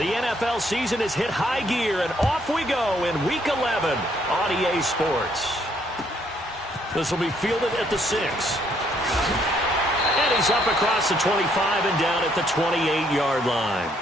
The NFL season has hit high gear, and off we go in Week 11 on EA Sports. This will be fielded at the 6. And he's up across the 25 and down at the 28-yard line.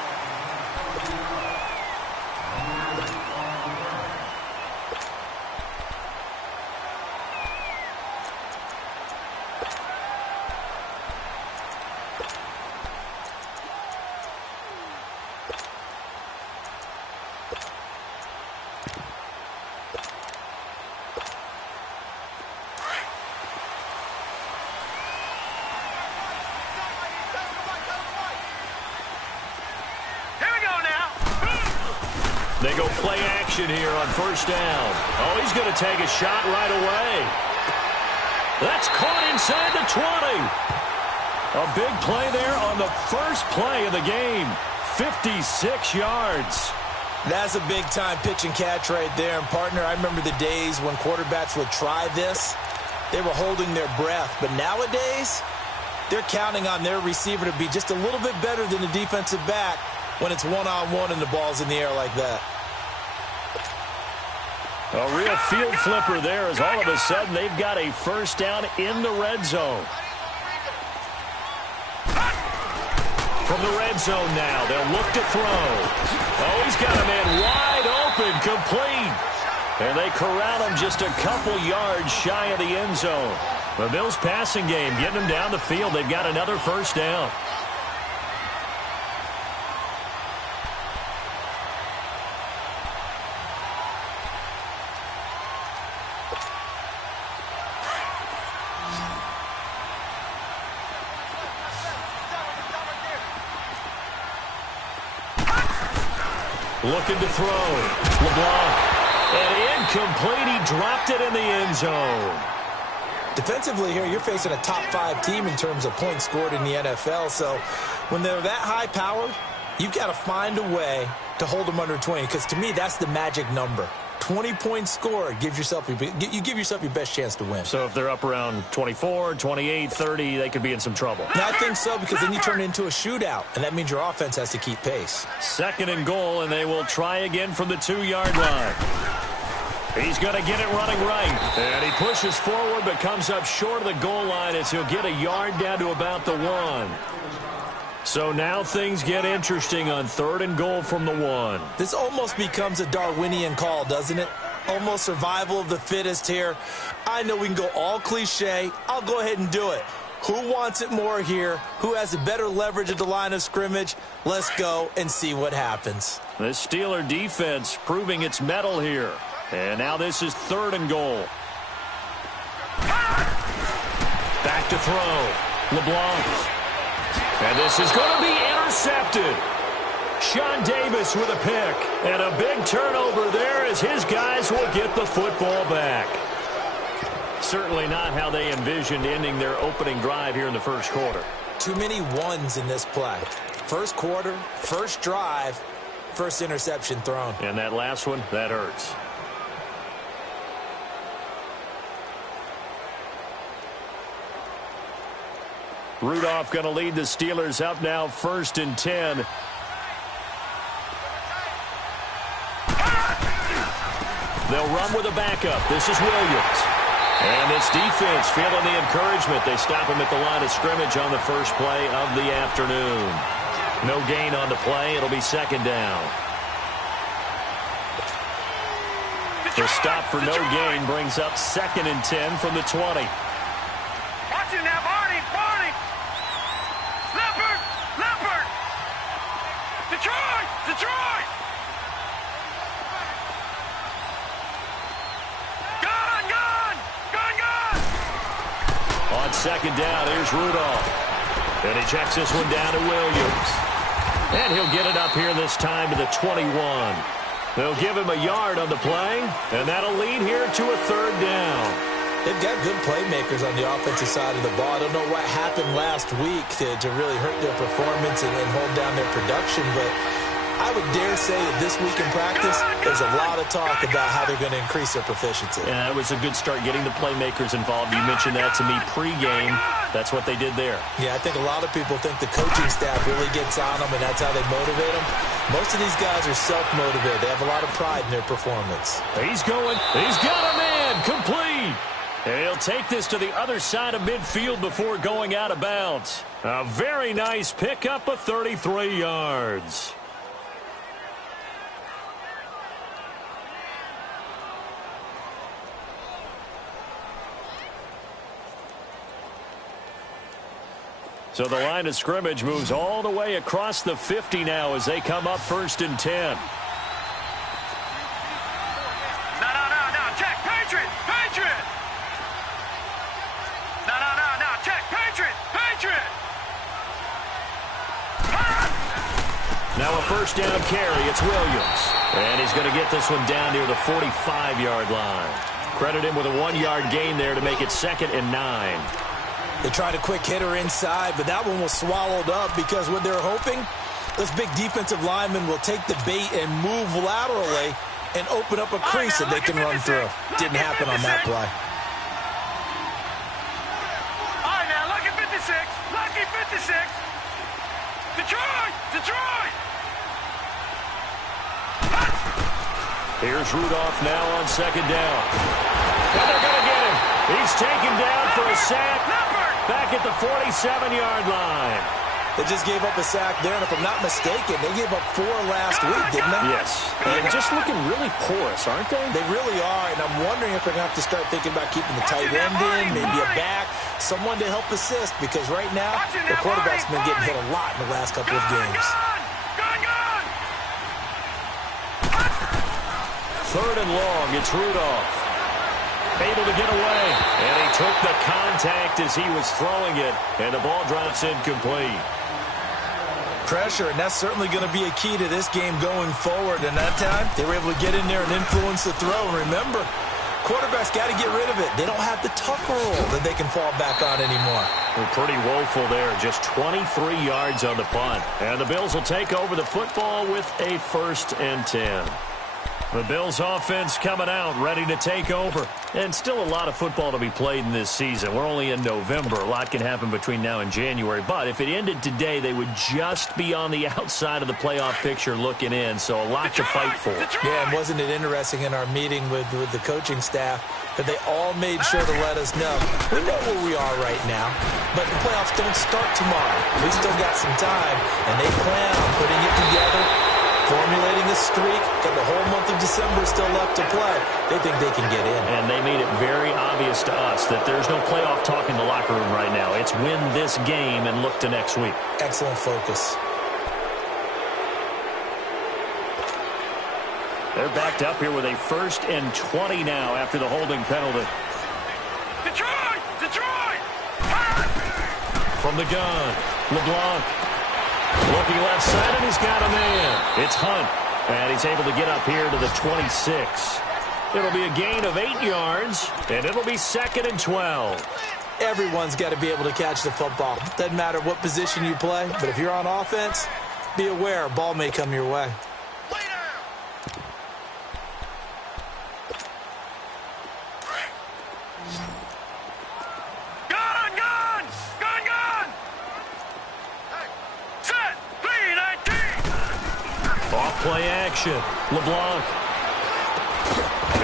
They go play action here on first down. Oh, he's going to take a shot right away. That's caught inside the 20. A big play there on the first play of the game. 56 yards. That's a big-time pitch and catch right there. And, partner, I remember the days when quarterbacks would try this. They were holding their breath. But nowadays, they're counting on their receiver to be just a little bit better than the defensive back when it's one-on-one and the ball's in the air like that. A real field flipper there as all of a sudden they've got a first down in the red zone. From the red zone now, they'll look to throw. Oh, he's got a man wide open, complete. And they corral him just a couple yards shy of the end zone. The Bills passing game, getting them down the field. They've got another first down. Looking to throw. LeBlanc. And incomplete. He dropped it in the end zone. Defensively here, you're facing a top-5 team in terms of points scored in the NFL. So when they're that high-powered, you've got to find a way to hold them under 20. Because to me, that's the magic number. 20 points scored, you give yourself your best chance to win. So if they're up around 24, 28, 30, they could be in some trouble. And I think so, because then you turn it into a shootout, and that means your offense has to keep pace. 2nd and goal, and they will try again from the 2-yard line. He's going to get it running right. And he pushes forward, but comes up short of the goal line as he'll get a yard down to about the 1. So now things get interesting on 3rd and goal from the 1. This almost becomes a Darwinian call, doesn't it? Almost survival of the fittest here. I know we can go all cliche. I'll go ahead and do it. Who wants it more here? Who has a better leverage at the line of scrimmage? Let's go and see what happens. The Steeler defense proving its mettle here. And now this is 3rd and goal. Back to throw. LeBlanc. And this is going to be intercepted. Sean Davis with a pick. And a big turnover there as his guys will get the football back. Certainly not how they envisioned ending their opening drive here in the first quarter. Too many ones in this play. First quarter, first drive, first interception thrown. And that last one, that hurts. Rudolph going to lead the Steelers up now 1st and 10. They'll run with a backup. This is Williams. And this defense feeling the encouragement. They stop him at the line of scrimmage on the first play of the afternoon. No gain on the play. It'll be 2nd down. The stop for no gain brings up 2nd and 10 from the 20. Watch it now, Barney. Leopard. Detroit. Gone. On 2nd down, here's Rudolph. And he checks this one down to Williams. And he'll get it up here this time to the 21. They'll give him a yard on the play, and that'll lead here to a 3rd down. They've got good playmakers on the offensive side of the ball. I don't know what happened last week to really hurt their performance and hold down their production, but I would dare say that this week in practice, there's a lot of talk about how they're going to increase their proficiency. Yeah, that was a good start getting the playmakers involved. You mentioned that to me pregame. That's what they did there. Yeah, I think a lot of people think the coaching staff really gets on them, and that's how they motivate them. Most of these guys are self-motivated. They have a lot of pride in their performance. He's going. He's got a man. Complete. And he'll take this to the other side of midfield before going out of bounds. A very nice pickup of 33 yards. So the line of scrimmage moves all the way across the 50 now as they come up 1st and 10. No, check, Patriot, Patriot. No, check, Patriot. Now a 1st down carry. It's Williams. And he's going to get this one down near the 45-yard line. Credit him with a 1-yard gain there to make it 2nd and 9. They tried a quick hitter inside, but that one was swallowed up because what they're hoping, this big defensive lineman will take the bait and move laterally and open up a crease that they can run through. Didn't happen on that play. All right, now, lucky 56. Detroit. Here's Rudolph now on 2nd down. And they're going to get him. He's taken down for a sack back at the 47-yard line. They just gave up a sack there, and if I'm not mistaken, they gave up 4 last week, didn't they? Yes. And just looking really porous, aren't they? They really are, and I'm wondering if they're going to have to start thinking about keeping the tight end in, maybe a back, someone to help assist, because right now, the quarterback's been getting hit a lot in the last couple of games. Gun. 3rd and long, it's Rudolph. Able to get away, and he took the contact as he was throwing it, and the ball drops incomplete. Pressure, and that's certainly going to be a key to this game going forward. And that time, they were able to get in there and influence the throw. And remember, quarterbacks got to get rid of it. They don't have the Tucker roll that they can fall back on anymore. Well, pretty woeful there. Just 23 yards on the punt. And the Bills will take over the football with a 1st and 10. The Bills offense coming out, ready to take over. And still a lot of football to be played in this season. We're only in November. A lot can happen between now and January. But if it ended today, they would just be on the outside of the playoff picture looking in. So a lot to fight for. Yeah, and wasn't it interesting in our meeting with the coaching staff that they all made sure to let us know. We know where we are right now, but the playoffs don't start tomorrow. We still got some time, and they plan on putting it together, formulating a streak, got the whole month of December still left to play. They think they can get in. And they made it very obvious to us that there's no playoff talk in the locker room right now. It's win this game and look to next week. Excellent focus. They're backed up here with a 1st and 20 now after the holding penalty. Detroit! From the gun, LeBlanc. Looking left side, and he's got a man. It's Hunt, and he's able to get up here to the 26. It'll be a gain of 8 yards, and it'll be 2nd and 12. Everyone's got to be able to catch the football. Doesn't matter what position you play, but if you're on offense, be aware a ball may come your way. Play action. LeBlanc.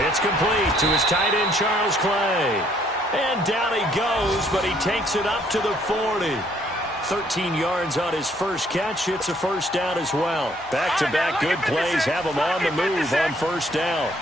It's complete to his tight end, Charles Clay. And down he goes, but he takes it up to the 40. 13 yards on his first catch. It's a 1st down as well. Back-to-back good plays have him on the move on 1st down.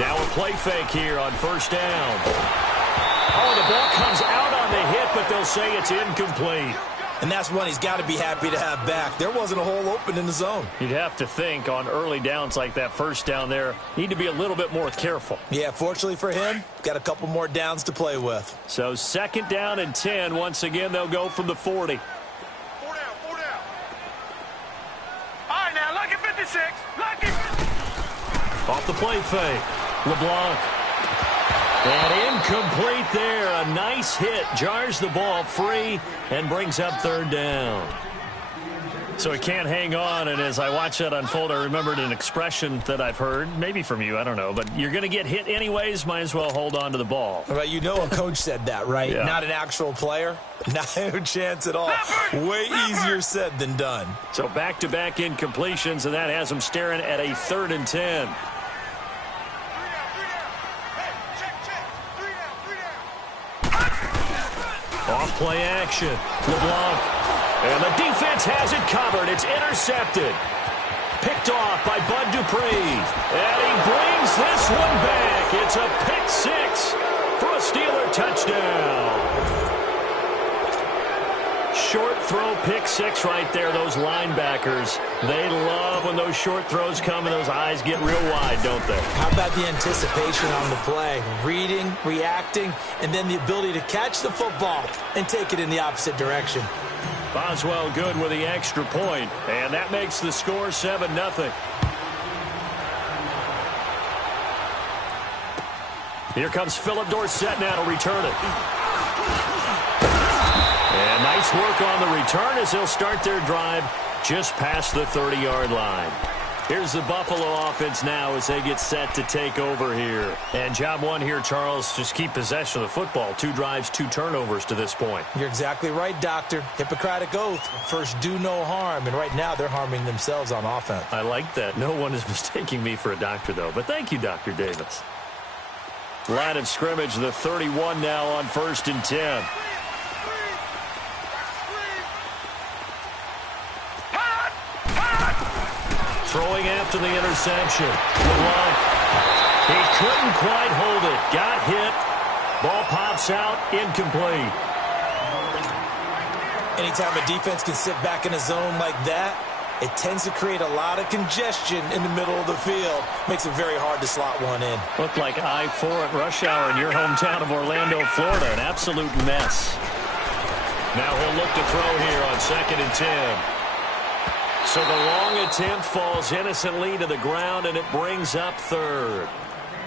Now a play fake here on 1st down. Oh, the ball comes out on the hit, but they'll say it's incomplete. And that's one he's got to be happy to have back. There wasn't a hole open in the zone. You'd have to think on early downs like that 1st down there, need to be a little bit more careful. Yeah, fortunately for him, got a couple more downs to play with. So 2nd down and 10. Once again, they'll go from the 40. 4 down. All right, now, lucky 56. Lucky. Off the play fake. LeBlanc. And incomplete there. A nice hit. Jars the ball free and brings up third down. So he can't hang on, and as I watch that unfold, I remembered an expression that I've heard, maybe from you, I don't know, but you're going to get hit anyways, might as well hold on to the ball. Well, you know a coach said that, right? Yeah. Not an actual player. No chance at all. Way easier said than done. So back-to-back incompletions, and that has him staring at a 3rd and 10. Off play action. LeBlanc. And the defense has it covered. It's intercepted. Picked off by Bud Dupree. And he brings this one back. It's a pick 6 for a Steeler touchdown. Short throw, pick 6 right there. Those linebackers, they love when those short throws come and those eyes get real wide, don't they? How about the anticipation on the play? Reading, reacting, and then the ability to catch the football and take it in the opposite direction. Boswell good with the extra point, and that makes the score 7-0. Here comes Philip Dorsett now to return it. And nice work on the return as they'll start their drive just past the 30-yard line. Here's the Buffalo offense now as they get set to take over here. And job one here, Charles, just keep possession of the football. 2 drives, 2 turnovers to this point. You're exactly right, Doctor. Hippocratic oath. First, do no harm. And right now, they're harming themselves on offense. I like that. No one is mistaking me for a doctor, though. But thank you, Dr. Davis. Line of scrimmage, the 31 now on 1st and 10. Throwing after the interception. LeBlanc. He couldn't quite hold it. Got hit. Ball pops out. Incomplete. Anytime a defense can sit back in a zone like that, it tends to create a lot of congestion in the middle of the field. Makes it very hard to slot one in. Looked like I-4 at rush hour in your hometown of Orlando, Florida. An absolute mess. Now he'll look to throw here on 2nd and 10. So the long attempt falls innocently to the ground, and it brings up 3rd.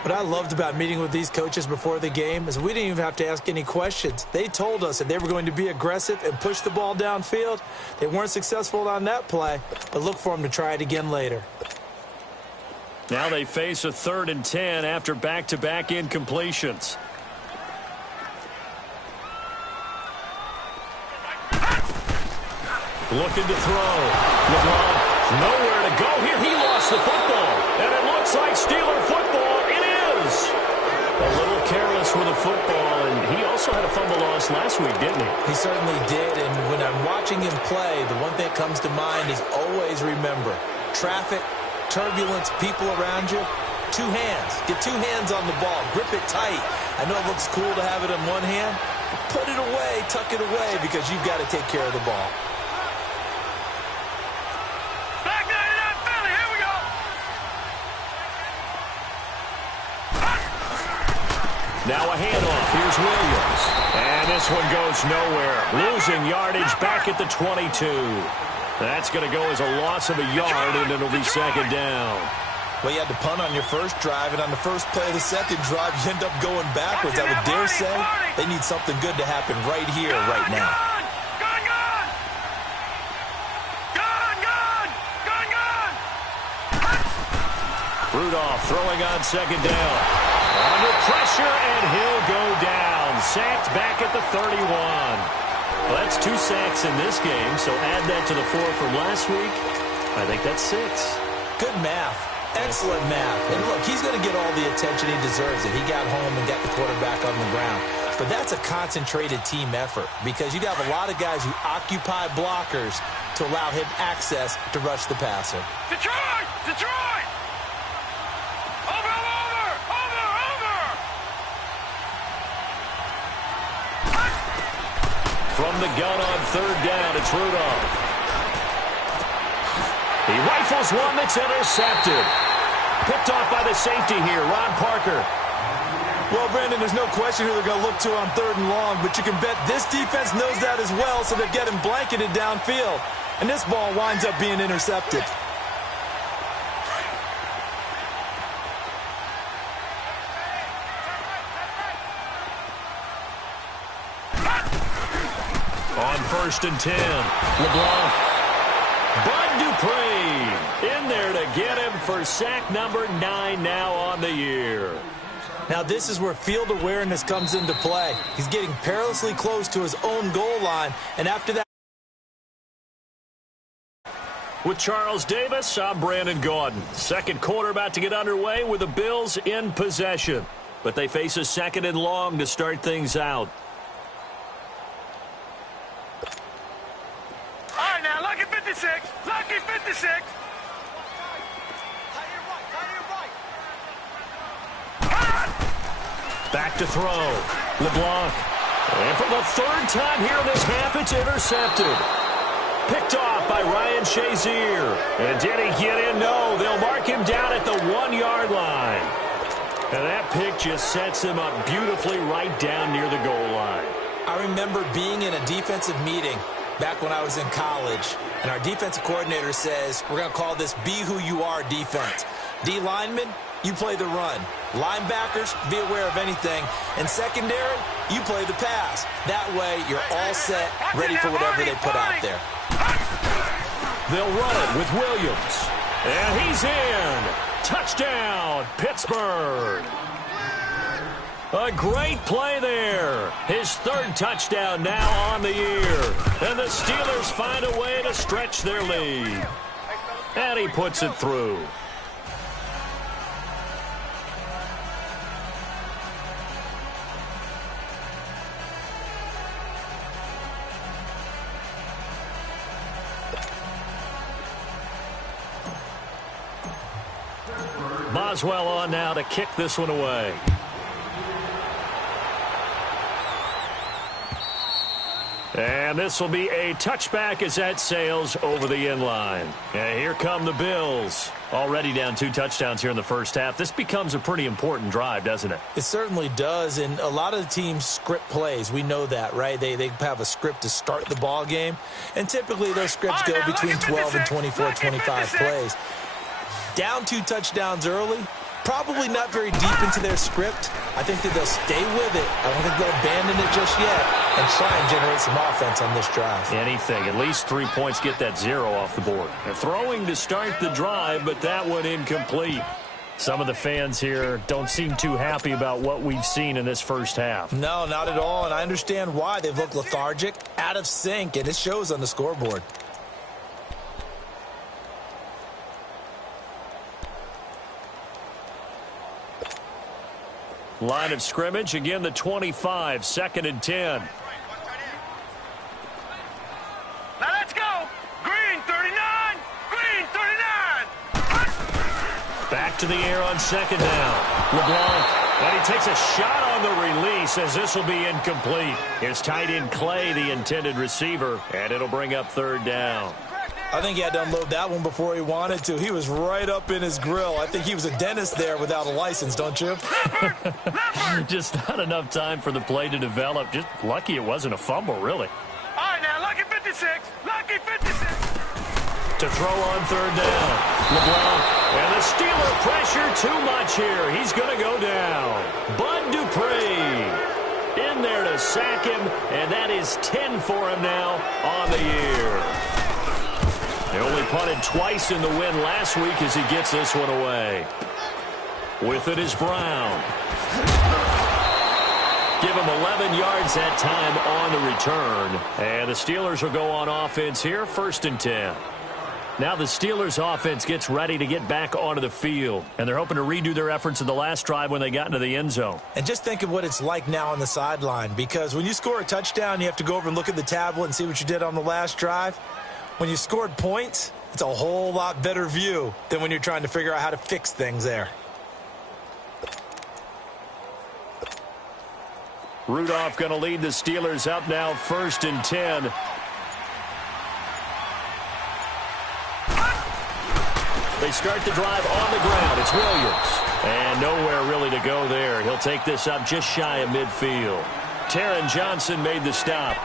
What I loved about meeting with these coaches before the game is we didn't even have to ask any questions. They told us that they were going to be aggressive and push the ball downfield. They weren't successful on that play, but look for them to try it again later. Now they face a 3rd and 10 after back-to-back incompletions. Looking to throw. LeBlanc, nowhere to go here. He lost the football. And it looks like Steeler football. It is. A little careless with the football, and he also had a fumble loss last week, didn't he? He certainly did, and when I'm watching him play, the one thing that comes to mind is always remember, traffic, turbulence, people around you, 2 hands. Get 2 hands on the ball. Grip it tight. I know it looks cool to have it in one hand. Put it away, tuck it away, because you've got to take care of the ball. Now a handoff. Here's Williams. And this one goes nowhere. Losing yardage back at the 22. That's going to go as a loss of a yard, and it'll be 2nd down. Well, you had to punt on your first drive, and on the first play of the second drive, you end up going backwards. I would dare say they need something good to happen right here, right now. Rudolph throwing on 2nd down. Under pressure, and he'll go down. Sacked back at the 31. Well, that's 2 sacks in this game, so add that to the 4 from last week. I think that's 6. Good math. Excellent math. And look, he's going to get all the attention he deserves if he got home and got the quarterback on the ground. But that's a concentrated team effort because you have a lot of guys who occupy blockers to allow him access to rush the passer. Detroit! Detroit! Over! From the gun on 3rd down, it's Rudolph. He rifles one that's intercepted. Picked off by the safety here, Ron Parker. Well, Brandon, there's no question who they're going to look to on 3rd and long, but you can bet this defense knows that as well, so they're getting blanketed downfield. And this ball winds up being intercepted. On 1st and 10, LeBlanc. Bud Dupree in there to get him for sack number 9 now on the year. Now this is where field awareness comes into play. He's getting perilously close to his own goal line, and after that... With Charles Davis, I'm Brandon Gaudin. Second quarter about to get underway with the Bills in possession. But they face a 2nd and long to start things out. All right, now, lucky 56. Lucky 56. Back to throw. LeBlanc. And for the 3rd time here in this half, it's intercepted. Picked off by Ryan Shazier. And did he get in? No. They'll mark him down at the 1-yard line. And that pick just sets him up beautifully right down near the goal line. I remember being in a defensive meeting back when I was in college, and our defensive coordinator says, we're going to call this Be Who You Are defense. D linemen, you play the run. Linebackers, be aware of anything. And secondary, you play the pass. That way, you're all set, ready for whatever they put out there. They'll run it with Williams. And he's in. Touchdown, Pittsburgh. A great play there. His 3rd touchdown now on the year. And the Steelers find a way to stretch their lead. And he puts it through. Boswell on now to kick this one away. And this will be a touchback as that sails over the end line. And here come the Bills. Already down 2 touchdowns here in the first half. This becomes a pretty important drive, doesn't it? It certainly does, and a lot of the teams script plays. We know that, right? They have a script to start the ball game, and typically those scripts go between 12 and 24, 25 plays. Down 2 touchdowns early, probably not very deep into their script. I think that they'll stay with it. I don't think they'll abandon it just yet and try and generate some offense on this drive. Anything. At least 3 points, get that 0 off the board. They're throwing to start the drive, but that one incomplete. Some of the fans here don't seem too happy about what we've seen in this first half. No, not at all, and I understand why. They've looked lethargic, out of sync, and it shows on the scoreboard. Line of scrimmage, again the 25, 2nd and 10. Now let's go. Green 39. Green 39. Back to the air on 2nd down. LeBlanc, and he takes a shot on the release as this will be incomplete. His tight end Clay, the intended receiver, and it'll bring up 3rd down. I think he had to unload that one before he wanted to. He was right up in his grill. I think he was a dentist there without a license, don't you? Just not enough time for the play to develop. Just lucky it wasn't a fumble, really. All right, now, lucky 56. Lucky 56. To throw on 3rd down. LeBlanc. And the Steeler pressure too much here. He's going to go down. Bud Dupree in there to sack him. And that is 10 for him now on the year. They only punted twice in the win last week as he gets this one away. With it is Brown. Give him 11 yards that time on the return. And the Steelers will go on offense here, 1st and 10. Now the Steelers offense gets ready to get back onto the field. And they're hoping to redo their efforts in the last drive when they got into the end zone. And just think of what it's like now on the sideline. Because when you score a touchdown, you have to go over and look at the tablet and see what you did on the last drive. When you scored points, it's a whole lot better view than when you're trying to figure out how to fix things there. Rudolph going to lead the Steelers up now, 1st and 10. They start the drive on the ground. It's Williams. And nowhere really to go there. He'll take this up just shy of midfield. Taron Johnson made the stop.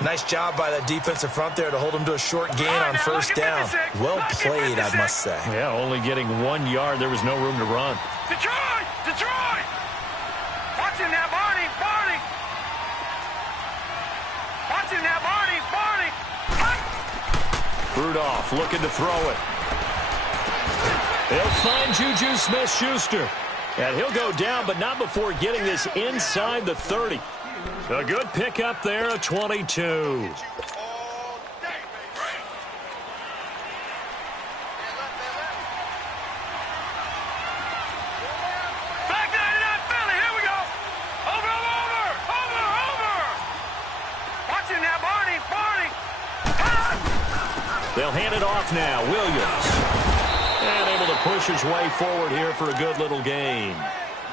Nice job by that defensive front there to hold him to a short gain on 1st down. Well played, I must say. Yeah, only getting 1 yard. There was no room to run. Detroit! Detroit! Watch him now, Barney! Barney! Watch Watch him now, Barney. Barney. Rudolph looking to throw it. He'll find Juju Smith-Schuster. And he'll go down, but not before getting this inside the 30. A good pickup there, a 22. They'll hand it off now. Williams. And able to push his way forward here for a good little gain.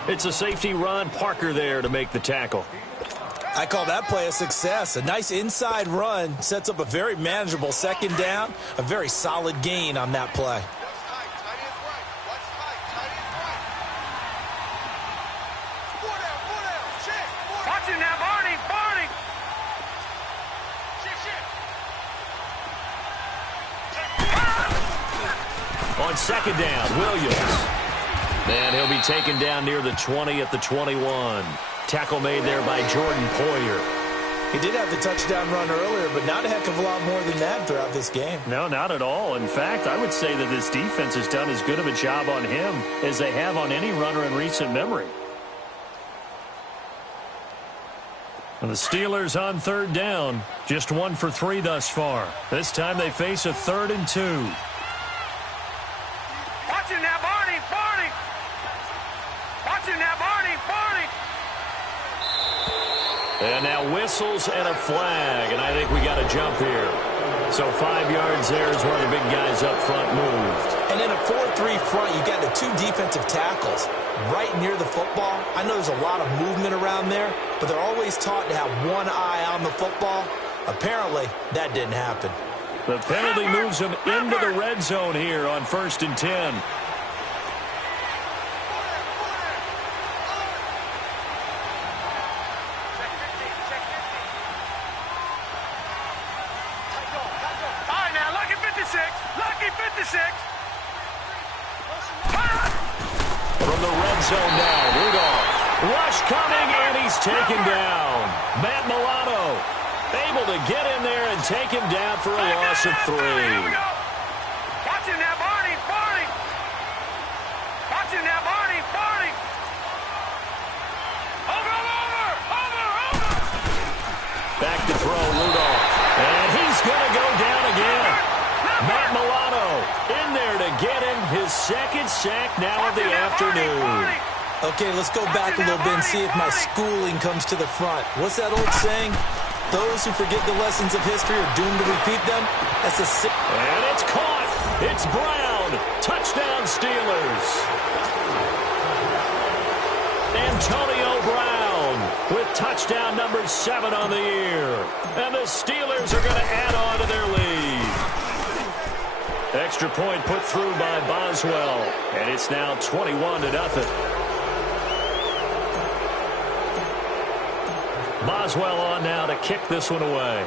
It's a safety run. Parker there to make the tackle. I call that play a success. A nice inside run sets up a very manageable second down. A very solid gain on that play. Watch him now, Barney. Barney. On second down, Williams. And he'll be taken down near the 20 at the 21. Tackle made there by Jordan Poyer. He did have the touchdown run earlier, but not a heck of a lot more than that throughout this game. No, not at all. In fact, I would say that this defense has done as good of a job on him as they have on any runner in recent memory. And the Steelers on third down, just 1 for 3 thus far. This time they face a 3rd and 2. Watch him now, Barney. Barney. Watch him now, Barney. Barney. And now whistles and a flag, and I think we got a jump here. So 5 yards there as one of the big guys up front moved. And in a 4-3 front, you got the 2 defensive tackles right near the football. I know there's a lot of movement around there, but they're always taught to have one eye on the football. Apparently, that didn't happen. The penalty moves him into the red zone here on 1st and 10. From the red zone now, Rudolph. Rush coming, and he's taken down. Matt Milano able to get in there and take him down for a loss of 3. Watch him now, Barney. Barney. Watch him now, Barney. Barney. Over. Back to throw, Rudolph. And he's going to go down again. Matt Milano in there to get him his 2nd sack now of the afternoon. Okay, let's go back a little bit and see if my schooling comes to the front. What's that old saying? Those who forget the lessons of history are doomed to repeat them. That's a sick. And it's caught. It's Brown. Touchdown, Steelers. Antonio Brown with touchdown number 7 on the year. And the Steelers are going to add on to their lead. Extra point put through by Boswell. And it's now 21-0. Boswell on now to kick this one away.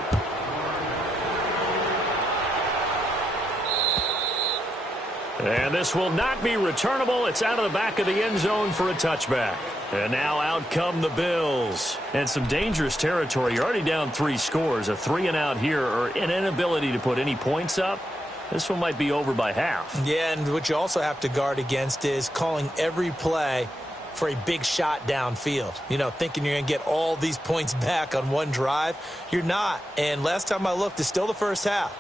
And this will not be returnable. It's out of the back of the end zone for a touchback. And now out come the Bills. And some dangerous territory. You're already down 3 scores. A 3-and-out here or an inability to put any points up. This one might be over by half. Yeah, and what you also have to guard against is calling every play for a big shot downfield. You know, thinking you're going to get all these points back on one drive. You're not. And last time I looked, it's still the first half.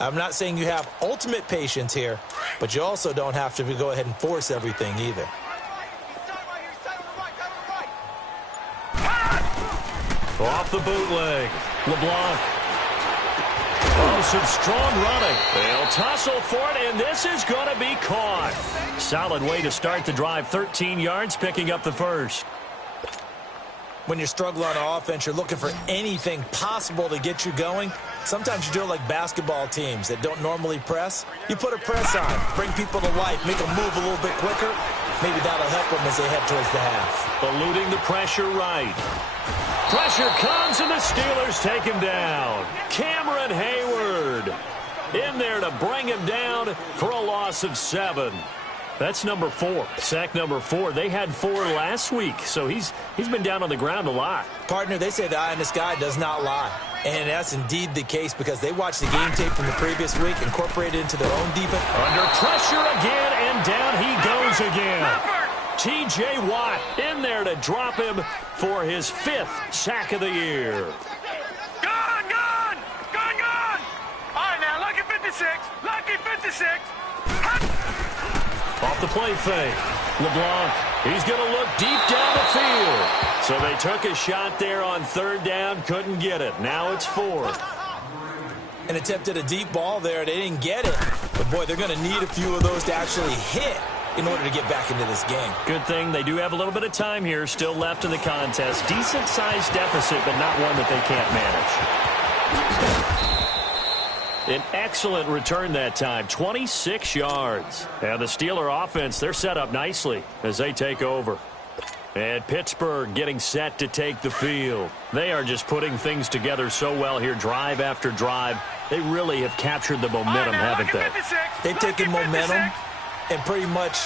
I'm not saying you have ultimate patience here, but you also don't have to go ahead and force everything either. Off the bootleg. LeBlanc. Oh, some strong running. They'll tussle for it, and this is going to be caught. Solid way to start the drive. 13 yards, picking up the first. When you're struggling on offense, you're looking for anything possible to get you going. Sometimes you do it like basketball teams that don't normally press. You put a press on, bring people to life, make them move a little bit quicker. Maybe that'll help them as they head towards the half. Eluding the pressure right. Pressure comes, and the Steelers take him down. Cameron Hayward in there to bring him down for a loss of 7. That's number 4. Sack number 4. They had 4 last week, so he's been down on the ground a lot. Partner, they say the eye in the sky does not lie. And that's indeed the case because they watched the game tape from the previous week, incorporated it into their own defense. Under pressure again, and down he goes again. T.J. Watt in there to drop him for his 5th sack of the year. Gone, gone, gone, gone. All right, now, lucky 56, lucky 56. Off the play fake. LeBlanc, he's going to look deep down the field. So they took a shot there on 3rd down, couldn't get it. Now it's 4th. And attempted a deep ball there. They didn't get it. But, boy, they're going to need a few of those to actually hit in order to get back into this game. Good thing they do have a little bit of time here still left in the contest. Decent-sized deficit, but not one that they can't manage. An excellent return that time, 26 yards. And the Steeler offense, they're set up nicely as they take over. And Pittsburgh getting set to take the field. They are just putting things together so well here, drive after drive. They really have captured the momentum, haven't they? They've taken momentum and pretty much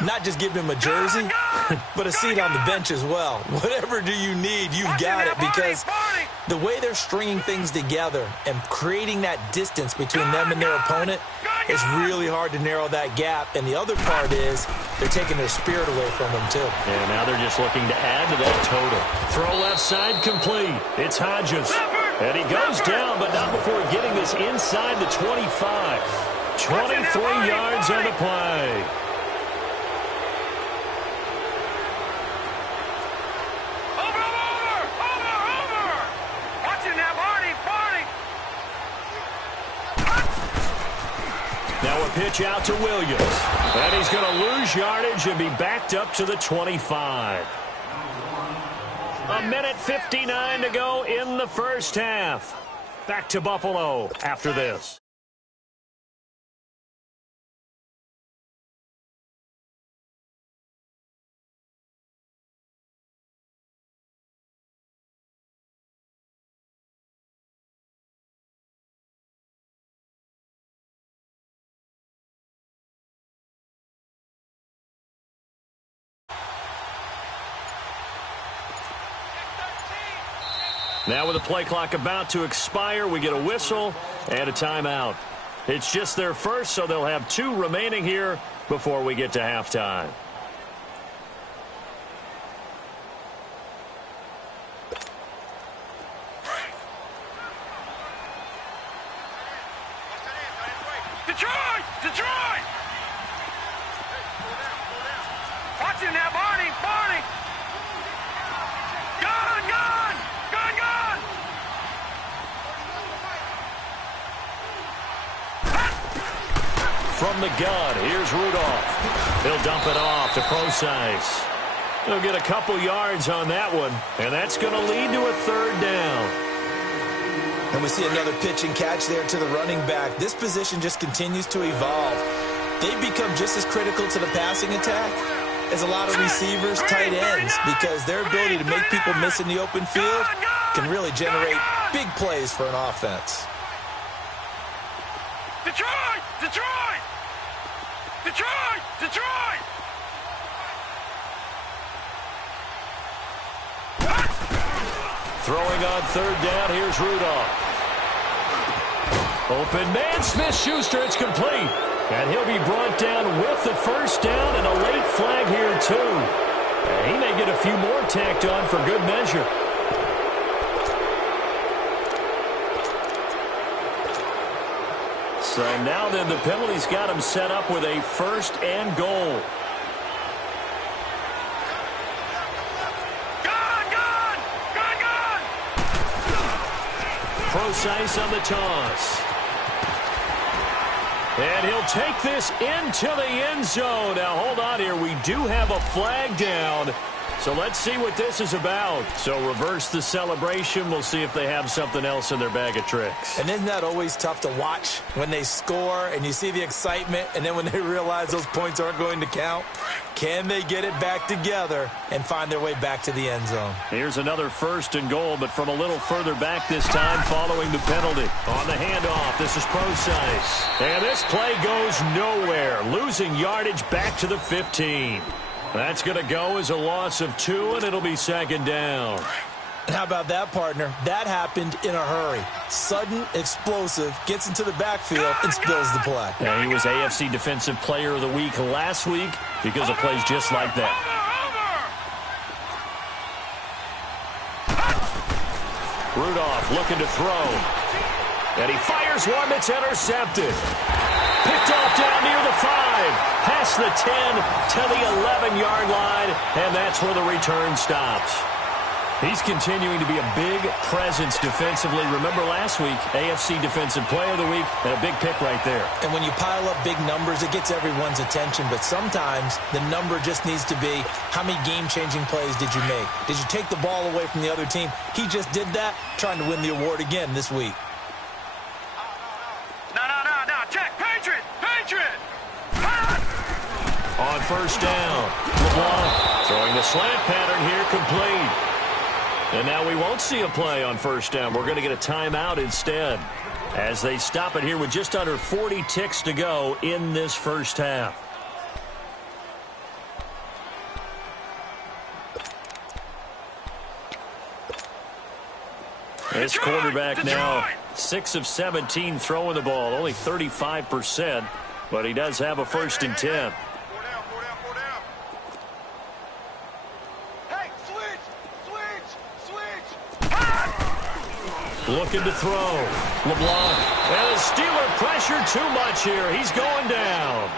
not just give him a jersey, but a seat on the bench as well. Whatever do you need, you've got it, because the way they're stringing things together and creating that distance between them and their opponent is really hard to narrow that gap. And the other part is they're taking their spirit away from them, too. And now they're just looking to add to that total. Throw left side complete. It's Hodges. And he goes down, but not before getting this inside the 25. 23 yards on the play. Now a pitch out to Williams. And he's going to lose yardage and be backed up to the 25. A minute 59 to go in the first half. Back to Buffalo after this. Now with the play clock about to expire, we get a whistle and a timeout. It's just their first, so they'll have 2 remaining here before we get to halftime. Detroit! Detroit! Watch him now, Barney! Barney! Gone! Gone! Gone! Gone! From the gun, here's Rudolph. He'll dump it off to Procise. He'll get a couple yards on that one, and that's going to lead to a 3rd down. And we see another pitch and catch there to the running back. This position just continues to evolve. They've become just as critical to the passing attack as a lot of receivers, tight ends, because their ability to make people miss in the open field can really generate big plays for an offense. Detroit! Detroit! Detroit! Detroit! Throwing on 3rd down, here's Rudolph. Open man, Smith-Schuster, it's complete. And he'll be brought down with the first down and a late flag here, too. And he may get a few more tacked on for good measure. So now then the penalty's got him set up with a 1st and goal. Procise on the toss. And he'll take this into the end zone. Now, hold on here. We do have a flag down. So let's see what this is about. So reverse the celebration. We'll see if they have something else in their bag of tricks. And isn't that always tough to watch when they score and you see the excitement, and then when they realize those points aren't going to count? Can they get it back together and find their way back to the end zone? Here's another 1st and goal, but from a little further back this time following the penalty. On the handoff, this is Procise. And this play goes nowhere, losing yardage back to the 15. That's going to go as a loss of 2, and it'll be 2nd down. How about that, partner? That happened in a hurry. Sudden, explosive, gets into the backfield and spills the play. Yeah, he was AFC Defensive Player of the Week last week because of plays just like that. Rudolph looking to throw. And he fires one that's intercepted. Picked off down near the 5, past the 10 to the 11-yard line, and that's where the return stops. He's continuing to be a big presence defensively. Remember last week, AFC Defensive Player of the Week, and a big pick right there. And when you pile up big numbers, it gets everyone's attention, but sometimes the number just needs to be, how many game-changing plays did you make? Did you take the ball away from the other team? He just did that, trying to win the award again this week. On 1st down, LeBlanc throwing the slant pattern here complete. And now we won't see a play on 1st down. We're going to get a timeout instead as they stop it here with just under 40 ticks to go in this 1st half. This quarterback now 6 of 17 throwing the ball, only 35%, but he does have a 1st and 10. Looking to throw. LeBlanc. And the Steeler pressure too much here. He's going down.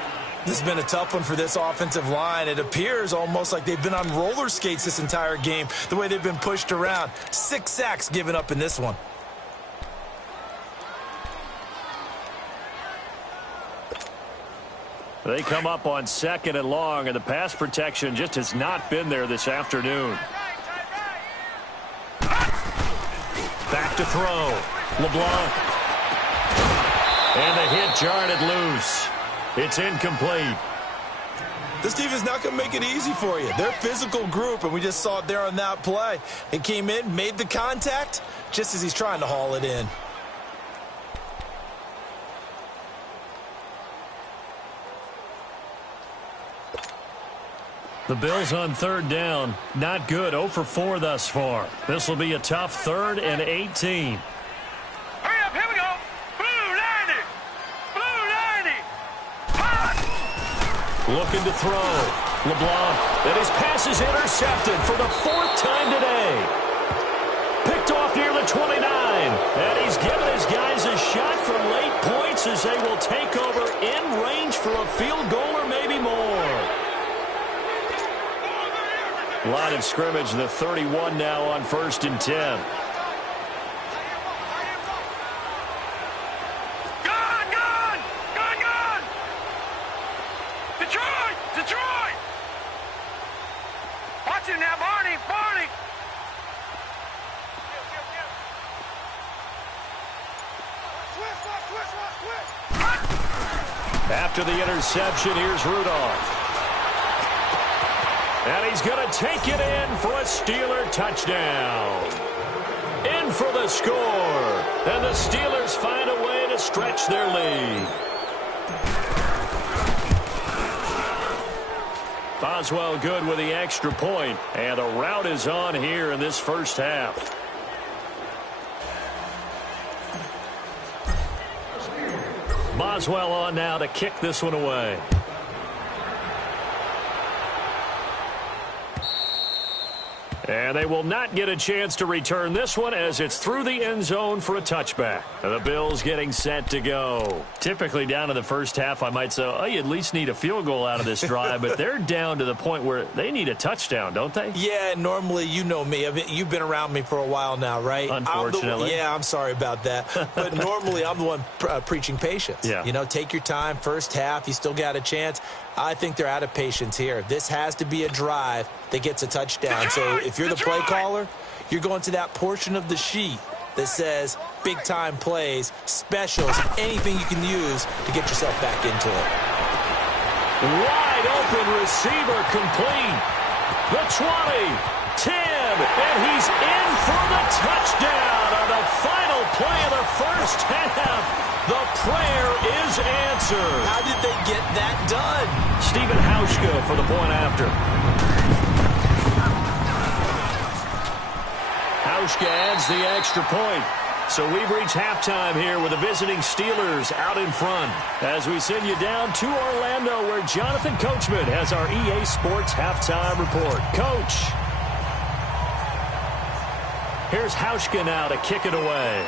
This has been a tough one for this offensive line. It appears almost like they've been on roller skates this entire game, the way they've been pushed around. 6 sacks given up in this one. They come up on 2nd and long, and the pass protection just has not been there this afternoon. Back to throw. LeBlanc. And the hit jarred it loose. It's incomplete. This team is not going to make it easy for you. They're a physical group, and we just saw it there on that play. It came in, made the contact, just as he's trying to haul it in. The Bills on 3rd down. Not good. 0 for 4 thus far. This will be a tough 3rd and 18. Hurry up, here we go. Blue 90. Blue 90. Looking to throw. LeBlanc. And his pass is intercepted for the 4th time today. Picked off near the 29. And he's given his guys a shot for late points as they will take over in range for a field goal or maybe more. Line of scrimmage, the 31 now on 1st and 10. Gone! Detroit! Watch him now, Barney! After the interception, here's Rudolph. And he's going to take it in for a Steeler touchdown. In for the score. And the Steelers find a way to stretch their lead. Boswell good with the extra point. And a rout is on here in this 1st half. Boswell on now to kick this one away. And they will not get a chance to return this one as it's through the end zone for a touchback. The Bills getting set to go. Typically down to the 1st half, I might say, oh, you at least need a field goal out of this drive, but they're down to the point where they need a touchdown, don't they? Yeah, normally, you know me. You've been around me for a while now, right? Unfortunately. I'm sorry about that. But normally, I'm the one preaching patience. Yeah. You know, take your time, 1st half, you still got a chance. I think they're out of patience here. This has to be a drive that gets a touchdown. So if you're the play caller, you're going to that portion of the sheet that says big-time plays, specials, anything you can use to get yourself back into it. Wide open receiver complete. The 20, 10, and he's in for the touchdown on the final play of the first half. The prayer is answered. How did they get that done? Stephen Hauschka for the point after. Hauschka adds the extra point. So we've reached halftime here with the visiting Steelers out in front. As we send you down to Orlando, where Jonathan Coachman has our EA Sports halftime report. Coach. Here's Hauschka now to kick it away.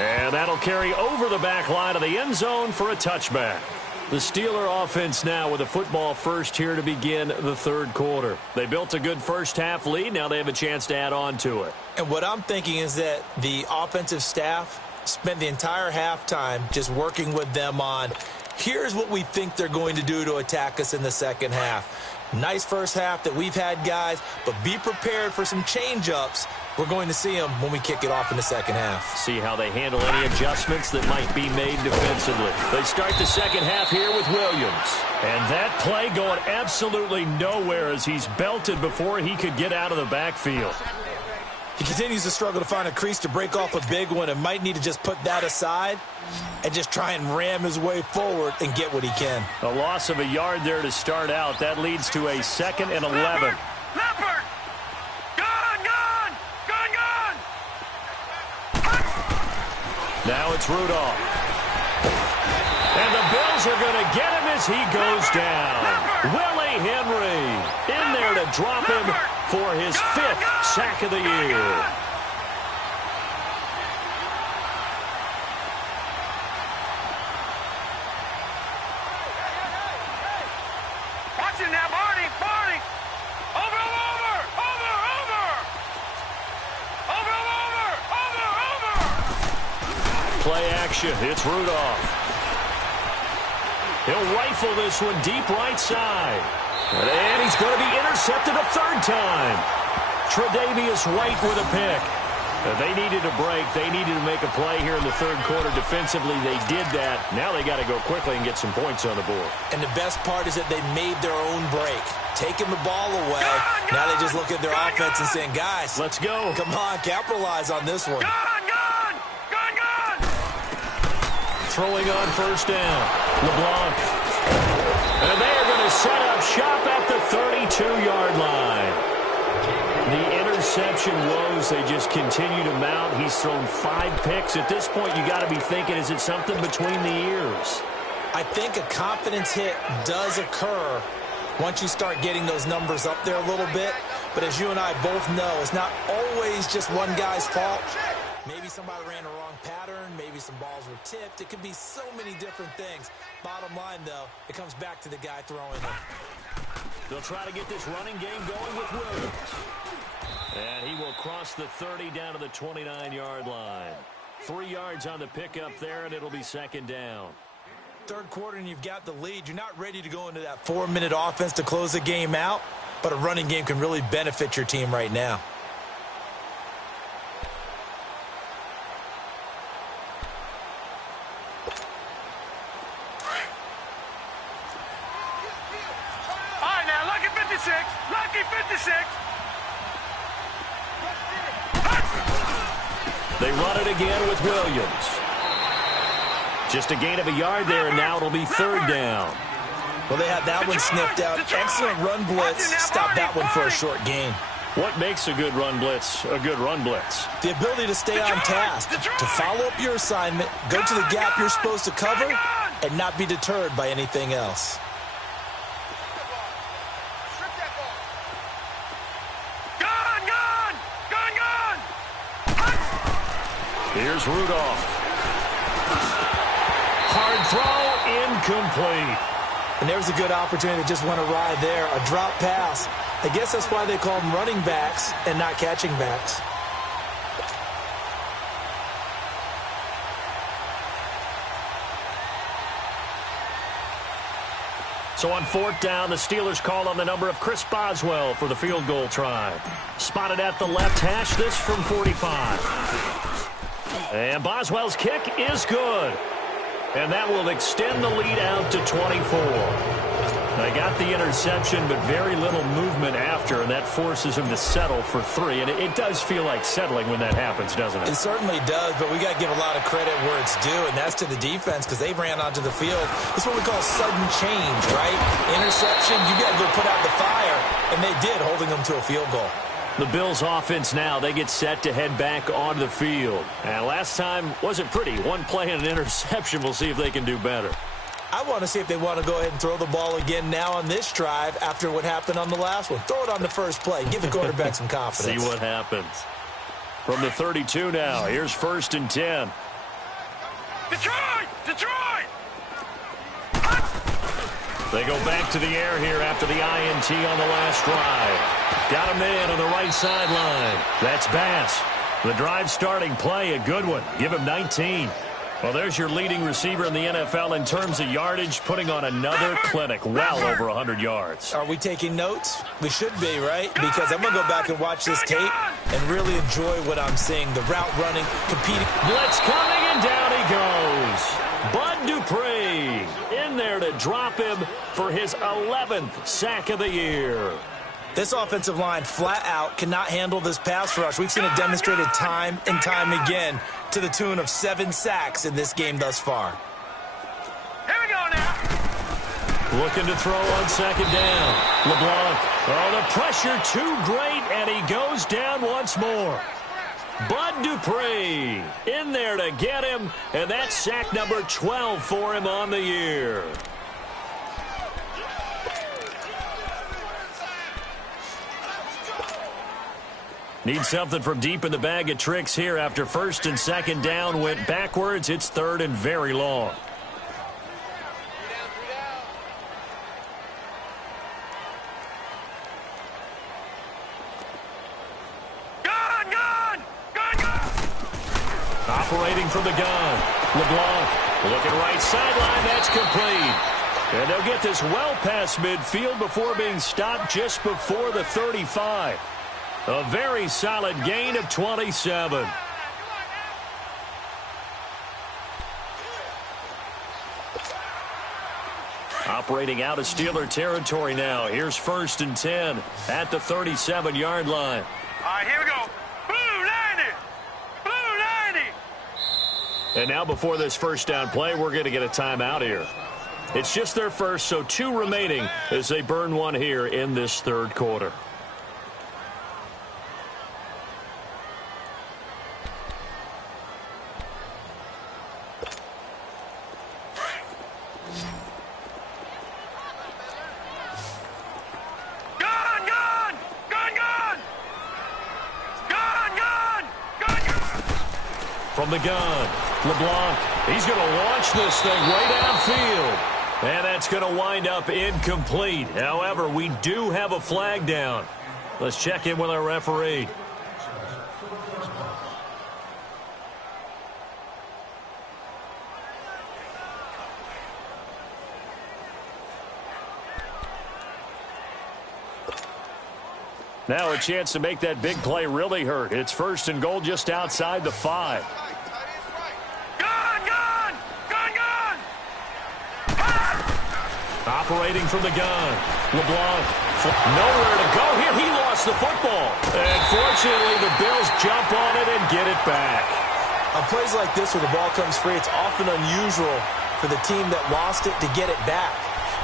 And that'll carry over the back line of the end zone for a touchback. The Steeler offense now with a football first here to begin the third quarter. They built a good first half lead. Now they have a chance to add on to it. And what I'm thinking is that the offensive staff spent the entire halftime just working with them on, here's what we think they're going to do to attack us in the second half. Nice first half that we've had, guys, but be prepared for some change-ups. We're going to see them when we kick it off in the second half. See how they handle any adjustments that might be made defensively. They start the second half here with Williams. And that play going absolutely nowhere as he's belted before he could get out of the backfield. He continues to struggle to find a crease to break off a big one and might need to just put that aside and just try and ram his way forward and get what he can. A loss of a yard there to start out. That leads to a 2nd and 11. Leopard! Gone! Now it's Rudolph. And the Bills are going to get him as he goes down. Willie Henry in there to drop him for his 5th sack of the year. Watch it now, Barney! Over! Play action. It's Rudolph. He'll rifle this one deep right side. And he's going to be intercepted a 3rd time. Tre'Davious White with a pick. They needed a break. They needed to make a play here in the third quarter defensively. They did that. Now they got to go quickly and get some points on the board. And the best part is that they made their own break. Taking the ball away. Now they just look at their offense and saying, guys, let's go. Come on, capitalize on this one. Gone! Throwing on first down. LeBlanc. And they are going to set up shop at the 32-yard line. The interception woes, they just continue to mount. He's thrown 5 picks. At this point, you got to be thinking, is it something between the ears? I think a confidence hit does occur once you start getting those numbers up there a little bit. But as you and I both know, it's not always just one guy's fault. Maybe somebody ran a wrong pattern. Maybe some balls were tipped. It could be so many different things. Bottom line, though, it comes back to the guy throwing them. They'll try to get this running game going with Williams. And he will cross the 30 down to the 29-yard line. 3 yards on the pickup there, and it'll be 2nd down. Third quarter, and you've got the lead. You're not ready to go into that 4-minute offense to close the game out, but a running game can really benefit your team right now. Lucky 56. They run it again with Williams. Just a gain of a yard there, and now it'll be 3rd down. Well, they had that one sniffed out. Excellent run blitz. Stop that one for a short gain. What makes a good run blitz a good run blitz? The ability to stay on task, to follow up your assignment, go to the gap you're supposed to cover, and not be deterred by anything else. Here's Rudolph. Hard throw, incomplete. And there's a good opportunity to just want to ride there. A drop pass. I guess that's why they call them running backs and not catching backs. So on fourth down, the Steelers call on the number of Chris Boswell for the field goal try. Spotted at the left hash, this from 45. And Boswell's kick is good. And that will extend the lead out to 24. They got the interception, but very little movement after, and that forces him to settle for 3. And it does feel like settling when that happens, doesn't it? It certainly does, but we got to give a lot of credit where it's due, and that's to the defense because they ran onto the field. It's what we call sudden change, right? Interception, you got to go put out the fire, and they did, holding them to a field goal. The Bills offense now, they get set to head back onto the field. And last time wasn't pretty. One play and an interception. We'll see if they can do better. I want to see if they want to go ahead and throw the ball again now on this drive after what happened on the last one. Throw it on the first play. Give the quarterback some confidence. See what happens. From the 32 now, here's 1st and 10. Detroit! Detroit! They go back to the air here after the INT on the last drive. Got a man on the right sideline. That's Bass. The drive starting play, a good one. Give him 19. Well, there's your leading receiver in the NFL in terms of yardage, putting on another clinic, well over 100 yards. Are we taking notes? We should be, right? Because I'm going to go back and watch this tape and really enjoy what I'm seeing. The route running, competing. Blitz coming, and down he goes. Bud Dupree in there to drop him for his 11th sack of the year. This offensive line flat out cannot handle this pass rush. We've seen it demonstrated time and time again to the tune of 7 sacks in this game thus far. Here we go now. Looking to throw on 2nd down. LeBlanc. Oh, the pressure too great, and he goes down once more. Bud Dupree in there to get him, and that's sack number 12 for him on the year. Need something from deep in the bag of tricks here after 1st and 2nd down went backwards. It's 3rd and very long. Gun! Gun! Gun! Gun! Operating from the gun. LeBlanc looking right sideline. That's complete. And they'll get this well past midfield before being stopped just before the 35. A very solid gain of 27. Operating out of Steeler territory now. Here's 1st and 10 at the 37-yard line. All right, here we go. Blue 90! Blue 90! And now before this first down play, we're going to get a timeout here. It's just their first, so 2 remaining as they burn one here in this 3rd quarter. From the gun, LeBlanc, he's going to launch this thing way downfield. And that's going to wind up incomplete. However, we do have a flag down. Let's check in with our referee. Now a chance to make that big play really hurt. It's 1st and goal just outside the 5. Operating from the gun. LeBlanc, nowhere to go here. He lost the football. And fortunately, the Bills jump on it and get it back. On plays like this where the ball comes free, it's often unusual for the team that lost it to get it back.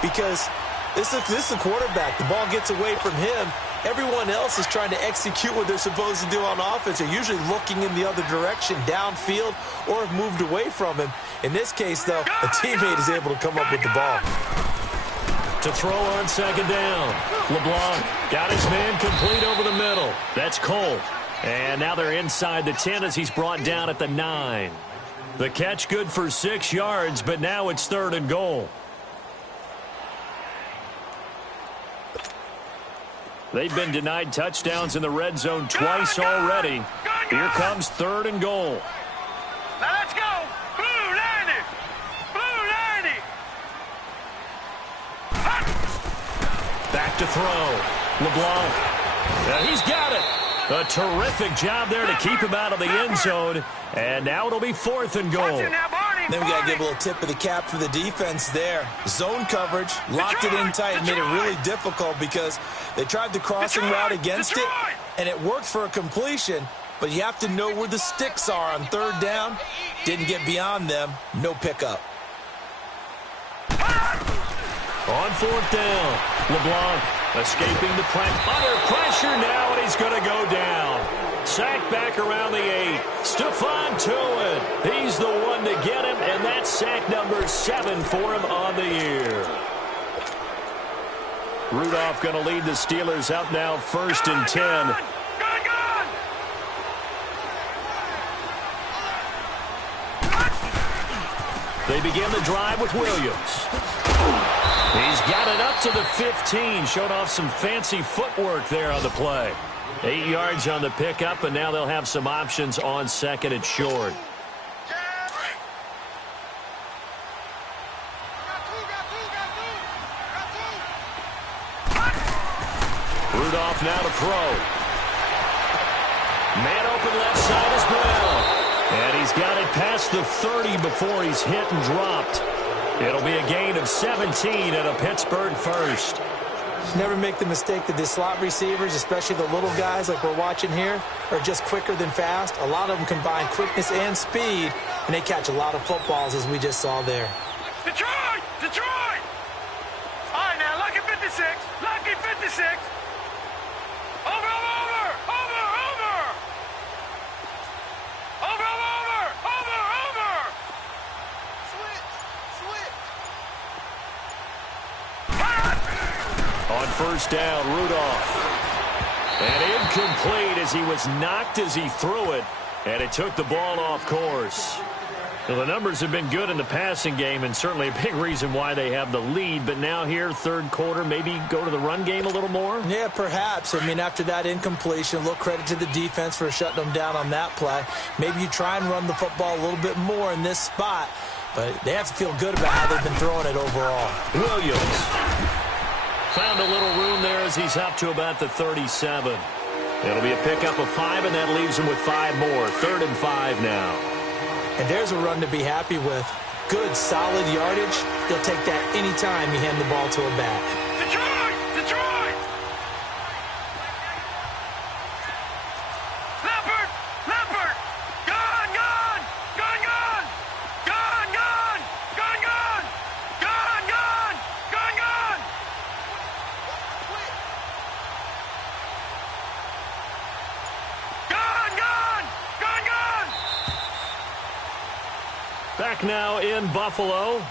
Because this is the quarterback. The ball gets away from him. Everyone else is trying to execute what they're supposed to do on offense. They're usually looking in the other direction, downfield, or have moved away from him. In this case, though, a teammate is able to come up with the ball. To throw on 2nd down. LeBlanc got his man complete over the middle. That's Cole. And now they're inside the 10 as he's brought down at the 9. The catch good for 6 yards, but now it's 3rd and goal. They've been denied touchdowns in the red zone twice already. Here comes 3rd and goal. Now let's go. Blue 90. Blue 90. back to throw. LeBlanc. He's got it. A terrific job there to keep him out of the end zone. And now it'll be 4th and goal. Then we got to give a little tip of the cap for the defense there. Zone coverage, locked it in tight, made it really difficult because they tried the crossing route against it, and it worked for a completion. But you have to know where the sticks are on 3rd down. Didn't get beyond them. No pickup. On 4th down, LeBlanc escaping the pressure. Under pressure now, and he's going to go down. Sacked back around the 8. Stephon Tuitt. He's the one to get him, and that's sack number 7 for him on the year. Rudolph going to lead the Steelers out now 1st and 10. They begin the drive with Williams. He's got it up to the 15, showed off some fancy footwork there on the play. 8 yards on the pickup, and now they'll have some options on 2nd and short. Rudolph now to throw. Man open left side is Brown. And he's got it past the 30 before he's hit and dropped. It'll be a gain of 17 and a Pittsburgh first. Never make the mistake that the slot receivers, especially the little guys like we're watching here, are just quicker than fast. A lot of them combine quickness and speed, and they catch a lot of footballs, as we just saw there. Detroit! Detroit! All right, now, lucky 56. Lucky 56. Over, over, over! Over, over! Over, over! Over, over! Switch! Switch! On 1st down, Rudolph. And incomplete as he was knocked as he threw it. And it took the ball off course. Well, the numbers have been good in the passing game, and certainly a big reason why they have the lead. But now here, 3rd quarter, maybe go to the run game a little more? Yeah, perhaps. I mean, after that incompletion, a little credit to the defense for shutting them down on that play. Maybe you try and run the football a little bit more in this spot. But they have to feel good about how they've been throwing it overall. Williams found a little room there as he's up to about the 37. It'll be a pickup of 5, and that leaves him with 5 more. 3rd and 5 now. And there's a run to be happy with. Good, solid yardage. He'll take that anytime you hand the ball to a back. Detroit! Detroit! Leopard! Leopard! Gone! Gone! Gone! Gone! Gone! Gone! Gone! Gone! Gone! Gone! Gone! Gone! Gone! Gone! Gone! Gone! Back now in Buffalo.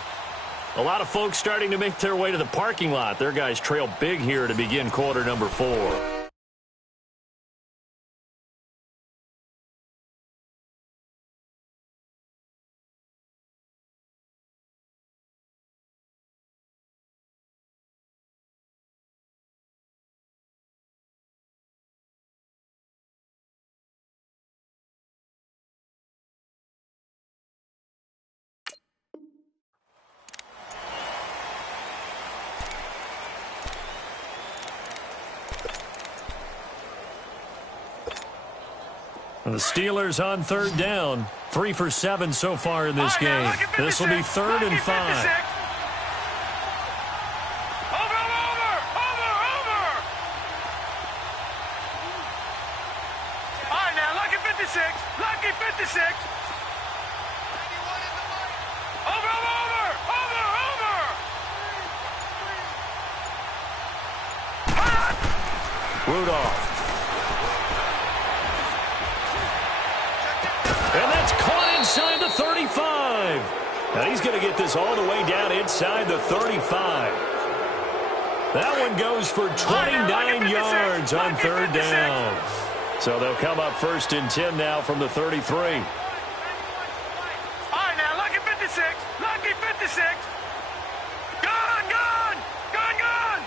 A lot of folks starting to make their way to the parking lot. Their guys trail big here to begin quarter number 4. The Steelers on 3rd down. 3 for 7 so far in this game. This will be 3rd and 5. Over, over, over, over. All right, now, lucky 56. Lucky 56. Over, over, over, over. Rudolph. And that's caught inside the 35. Now he's going to get this all the way down inside the 35. That one goes for 29 yards on 3rd down. So they'll come up 1st and 10 now from the 33. All right, now, lucky 56. Lucky 56. Gone, gone, gone, gone.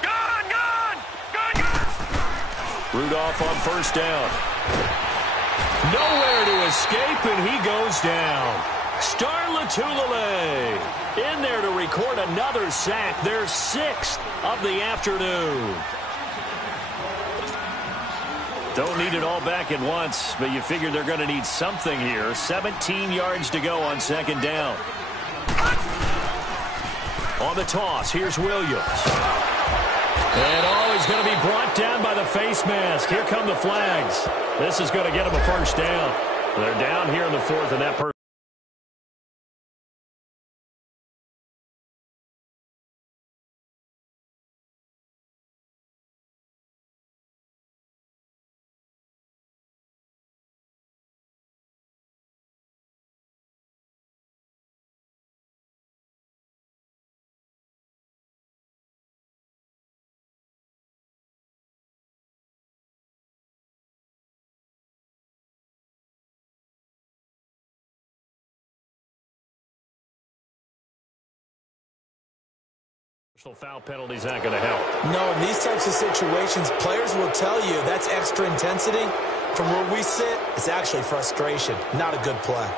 Gone, gone, gone, gone. Rudolph on 1st down. Nowhere to escape, and he goes down. Star Lotulelei in there to record another sack, their 6th of the afternoon. Don't need it all back at once, but you figure they're going to need something here. 17 yards to go on 2nd down. On the toss, here's Williams. And he's going to be brought down by the face mask. Here come the flags. This is going to get him a 1st down. They're down here in the 4th, and that foul penalty's not going to help. No, in these types of situations, players will tell you that's extra intensity. From where we sit, it's actually frustration, not a good play.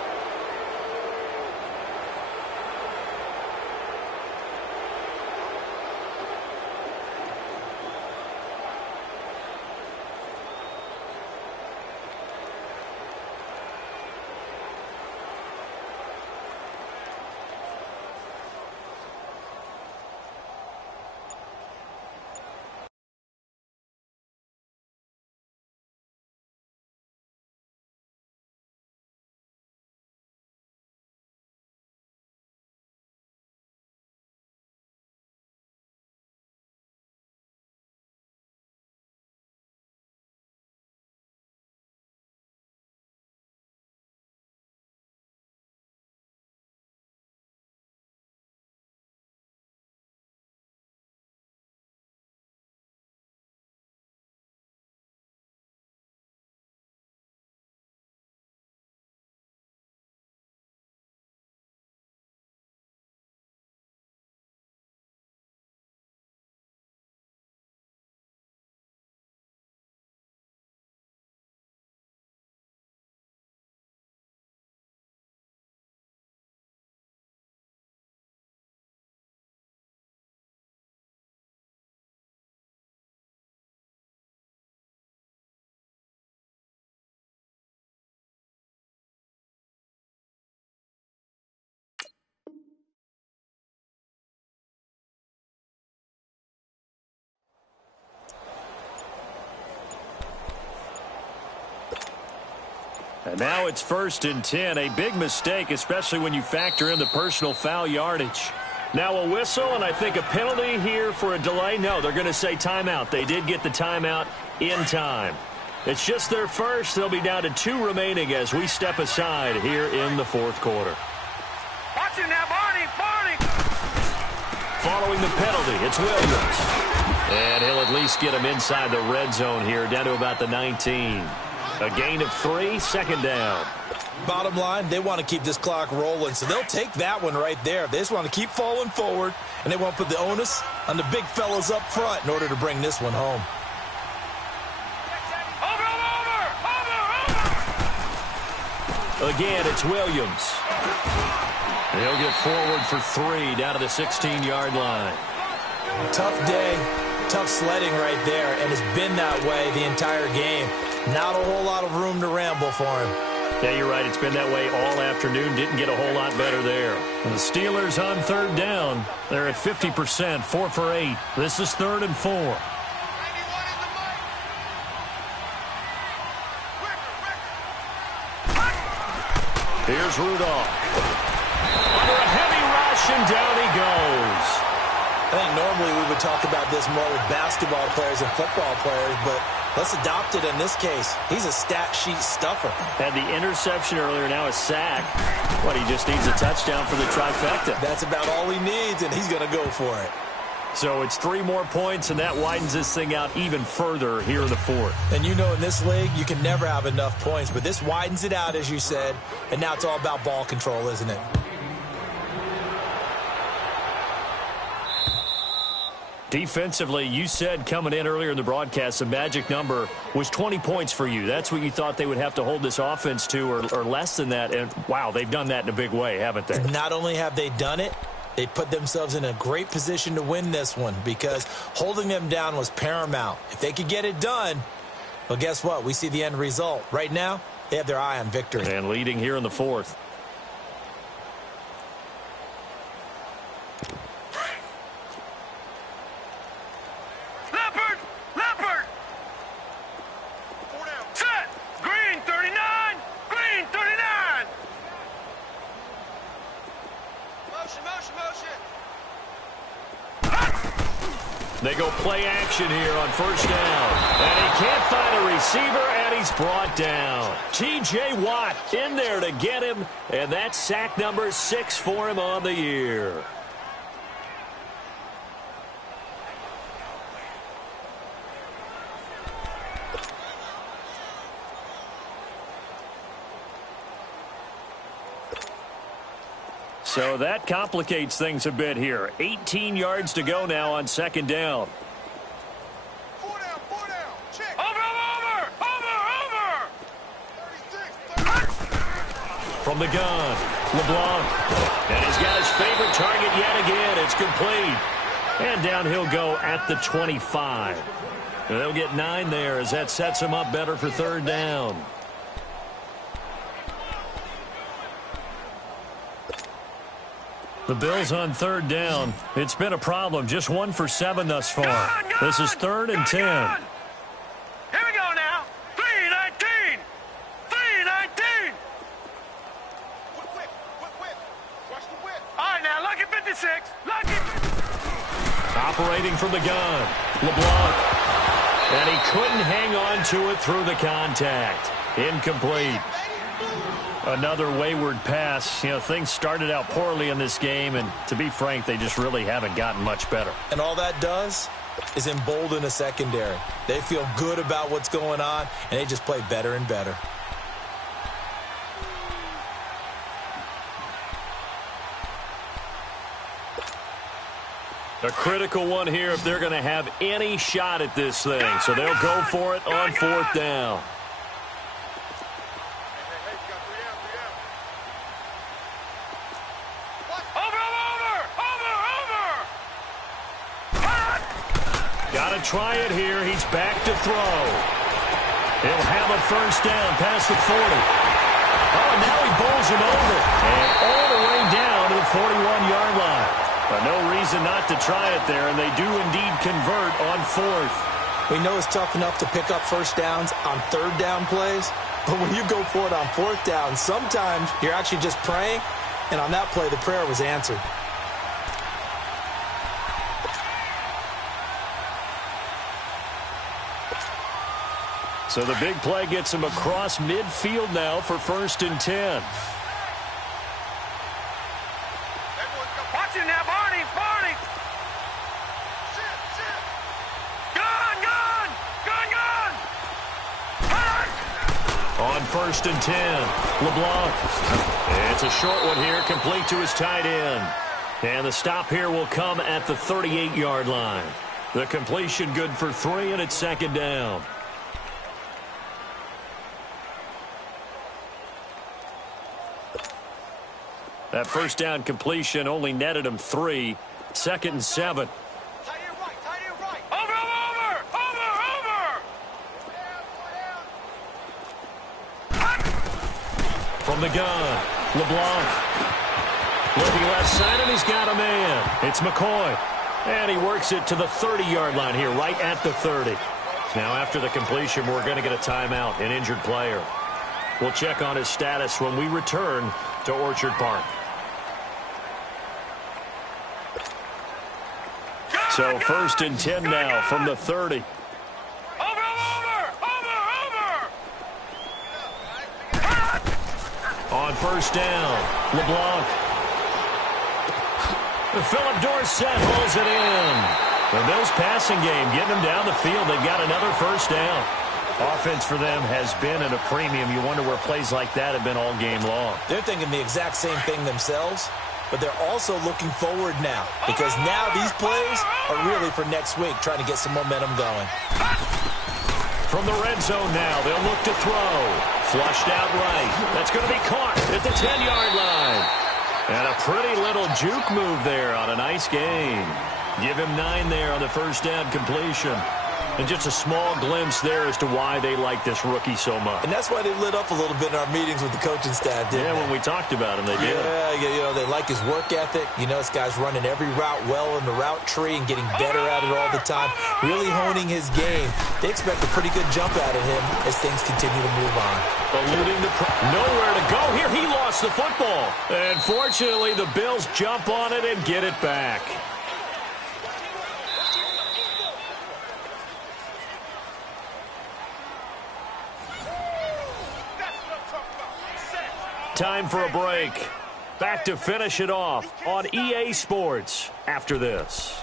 And now it's 1st and 10. A big mistake, especially when you factor in the personal foul yardage. Now a whistle, and I think a penalty here for a delay. No, they're going to say timeout. They did get the timeout in time. It's just their first. They'll be down to 2 remaining as we step aside here in the 4th quarter. Watch it now, Barney! Following the penalty, it's Williams. And he'll at least get him inside the red zone here, down to about the 19. A gain of 3, 2nd down. Bottom line, they want to keep this clock rolling, so they'll take that one right there. They just want to keep falling forward, and they won't put the onus on the big fellas up front in order to bring this one home. Again, it's Williams. He'll get forward for 3 down to the 16-yard line. Tough day, tough sledding right there, and it's been that way the entire game. Not a whole lot of room to ramble for him. Yeah, you're right. It's been that way all afternoon. Didn't get a whole lot better there. And the Steelers on 3rd down. They're at 50%, 4 for 8. This is 3rd and 4. Here's Rudolph. Under a heavy rush, and down he goes. I think normally we would talk about this more with basketball players and football players, but let's adopt it in this case. He's a stat sheet stuffer. Had the interception earlier, now a sack. What, he just needs a touchdown for the trifecta. That's about all he needs, and he's going to go for it. So it's 3 more points, and that widens this thing out even further here in the 4th. And you know in this league, you can never have enough points, but this widens it out, as you said, and now it's all about ball control, isn't it? Defensively, you said coming in earlier in the broadcast, the magic number was 20 points for you. That's what you thought they would have to hold this offense to, or less than that. And, wow, they've done that in a big way, haven't they? Not only have they done it, they put themselves in a great position to win this one because holding them down was paramount. If they could get it done, well, guess what? We see the end result. Right now, they have their eye on victory. And leading here in the fourth. They go play action here on first down. And he can't find a receiver, and he's brought down. T.J. Watt in there to get him, and that's sack number 6 for him on the year. So that complicates things a bit here. 18 yards to go now on second down. Four down, check. Over. 36. From the gun, LeBlanc. And he's got his favorite target yet again. It's complete. And down he'll go at the 25. And they'll get 9 there as that sets him up better for third down. The Bills on third down. It's been a problem. Just 1 for 7 thus far. This is 3rd and 10. Here we go now. 3-19. 3-19. Whip. Watch the whip. All right, now, lucky 56. Lucky. Operating from the gun. LeBlanc. And he couldn't hang on to it through the contact. Incomplete. Another wayward pass. You know, things started out poorly in this game, and to be frank, they just really haven't gotten much better. And all that does is embolden a secondary. They feel good about what's going on, and they just play better and better. A critical one here if they're going to have any shot at this thing. So they'll go for it on 4th down. Try it here. He's back to throw. He'll have a first down past the 40. Oh, and now he bowls him over. And all the way down to the 41-yard line. But no reason not to try it there, and they do indeed convert on 4th. We know it's tough enough to pick up first downs on third down plays, but when you go for it on 4th down, sometimes you're actually just praying, and on that play, the prayer was answered. So the big play gets him across midfield now for 1st and 10. Watch him now, Barney. Gun. On 1st and 10, LeBlanc. It's a short one here, complete to his tight end. And the stop here will come at the 38-yard line. The completion good for 3, and it's second down. That first down completion only netted him 3. 2nd and 7. Tight end right. Over. From the gun, LeBlanc. Looking left side, and he's got a man. It's McCoy. And he works it to the 30-yard line here, right at the 30. Now, after the completion, we're going to get a timeout, an injured player. We'll check on his status when we return to Orchard Park. So 1st and 10 now from the 30. Over. On first down, LeBlanc. Philip Dorsett holds it in. The Bills passing game getting them down the field. They've got another first down. Offense for them has been at a premium. You wonder where plays like that have been all game long. They're thinking the exact same thing themselves. but they're also looking forward now because now these plays are really for next week, trying to get some momentum going. From the red zone now, they'll look to throw. Flushed out right. That's going to be caught at the 10-yard line. And a pretty little juke move there on a nice game. Give him 9 there on the first down completion. And just a small glimpse there as to why they like this rookie so much. And that's why they lit up a little bit in our meetings with the coaching staff, didn't they? When we talked about him, they did. Yeah, they like his work ethic. You know, this guy's running every route well in the route tree and getting better at it all the time, really honing his game. They expect a pretty good jump out of him as things continue to move on. Eluding the nowhere to go here. He lost the football. And fortunately, the Bills jump on it and get it back. Time for a break. Back to finish it off on EA Sports after this.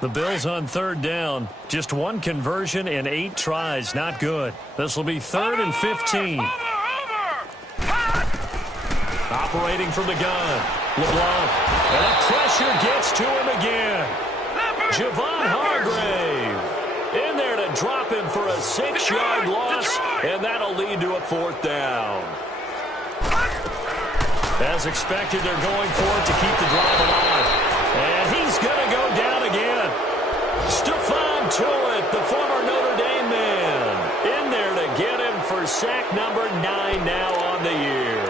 The Bills on third down. Just one conversion in 8 tries. Not good. This will be 3rd and 15. Operating from the gun. LeBlanc. And the pressure gets to him again. Javon Hargrave in there to drop him for a 6-yard loss, and that'll lead to a 4th down. As expected, they're going for it to keep the drive alive. And he's going to go down again. Stephon Tuitt, the former Notre Dame man, in there to get him for sack number 9 now on the year.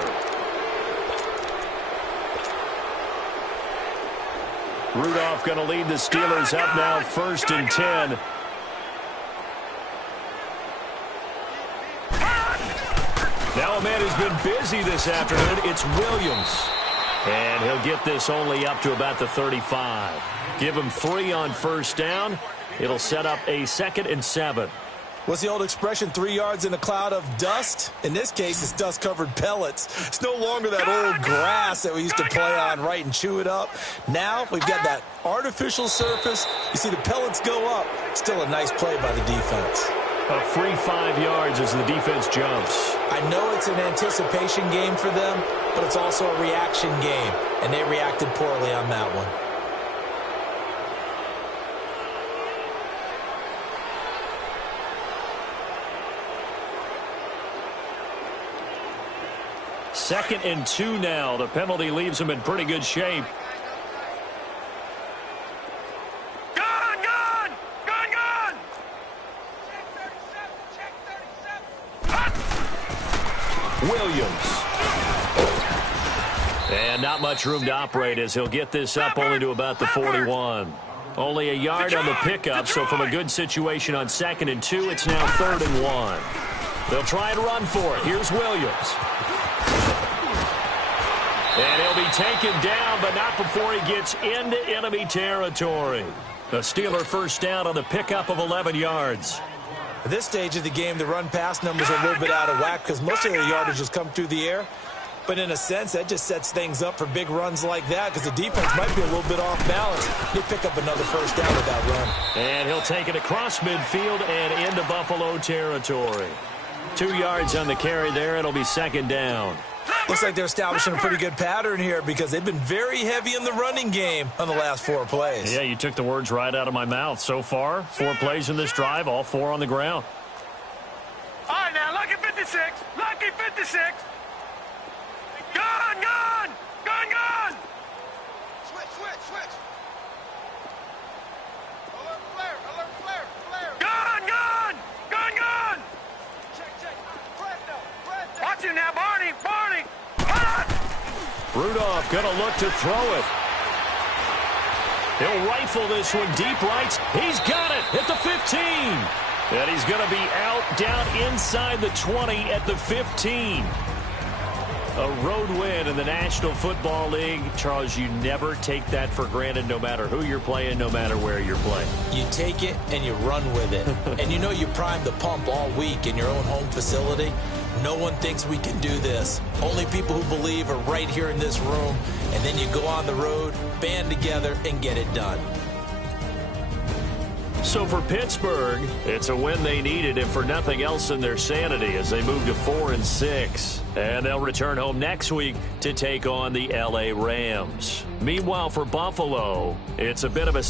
Rudolph going to lead the Steelers up now 1st and 10. Now a man who's been busy this afternoon, it's Williams. And he'll get this only up to about the 35. Give him 3 on first down. It'll set up a 2nd and 7. What's the old expression, 3 yards in a cloud of dust? In this case, it's dust-covered pellets. It's no longer that old grass that we used to play on, right, and chew it up. Now we've got that artificial surface. You see the pellets go up. Still a nice play by the defense. A free 5 yards as the defense jumps. I know it's an anticipation game for them, but it's also a reaction game, and they reacted poorly on that one. Second and 2 now. The penalty leaves them in pretty good shape. Gun! Gun! Gun! Gun! Check 37. Williams. And not much room to operate as he'll get this up only to about the 41. Only a yard on the pickup, so from a good situation on 2nd and 2, it's now 3rd and 1. They'll try and run for it. Here's Williams. And he'll be taken down, but not before he gets into enemy territory. The Steeler first down on the pickup of 11 yards. At this stage of the game, the run-pass numbers are a little bit out of whack because most of their yardage has come through the air. But in a sense, that just sets things up for big runs like that because the defense might be a little bit off balance. They pick up another first down with that run. And he'll take it across midfield and into Buffalo territory. 2 yards on the carry there. It'll be 2nd down. Looks like they're establishing a pretty good pattern here because they've been very heavy in the running game on the last 4 plays. Yeah, you took the words right out of my mouth. So far, 4 plays in this drive, all 4 on the ground. All right, now, lucky 56. Lucky 56. Gun! Gun! Gun! Gun! Switch. Alert flare. Gun! Gun! Gun! Gun! Check. Fresno. Watch him now, Barney. Rudolph going to look to throw it. He'll rifle this one deep right. He's got it at the 15. And he's going to be out down inside the 20 at the 15. A road win in the National Football League. Charles, you never take that for granted no matter who you're playing, no matter where you're playing. You take it and you run with it. And you know you primed the pump all week in your own home facility. No one thinks we can do this. Only people who believe are right here in this room. And then you go on the road, band together, and get it done. So for Pittsburgh, it's a win they needed, if for nothing else in their sanity, as they move to 4-6. And they'll return home next week to take on the LA Rams. Meanwhile, for Buffalo, it's a bit of a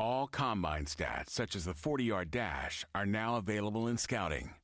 All combine stats, such as the 40-yard dash, are now available in scouting.